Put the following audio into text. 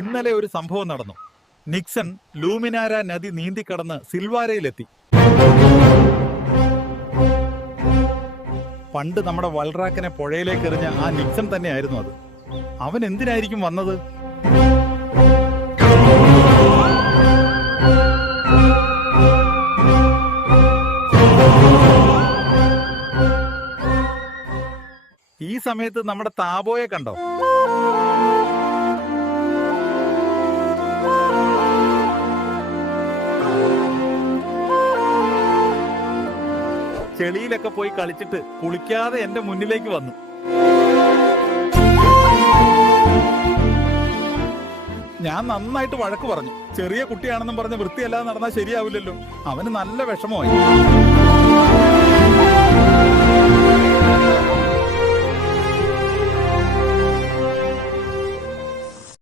ഇന്നലെ ഒരു സംഭവം നടന്നു. നിക്സൺ ലൂമിനാര നദി നീന്തിക്കടന്ന് സിൽവാരയിലെത്തി. പണ്ട് നമ്മുടെ വൾറാക്കിനെ പുഴയിലേക്ക് എറിഞ്ഞ ആ നിക്സൺ തന്നെയായിരുന്നു അത്. അവൻ എന്തിനായിരിക്കും വന്നത്? ഈ സമയത്ത് നമ്മുടെ താബോയെ കണ്ടോ? ചെളിയിലൊക്കെ പോയി കളിച്ചിട്ട് കുളിക്കാതെ എന്റെ മുന്നിലേക്ക് വന്നു. ഞാൻ നന്നായിട്ട് വഴക്ക് പറഞ്ഞു. ചെറിയ കുട്ടിയാണെന്നും പറഞ്ഞ് വൃത്തിയല്ലാതെ നടന്നാൽ ശരിയാവില്ലല്ലോ. അവന് നല്ല വിഷമമായി.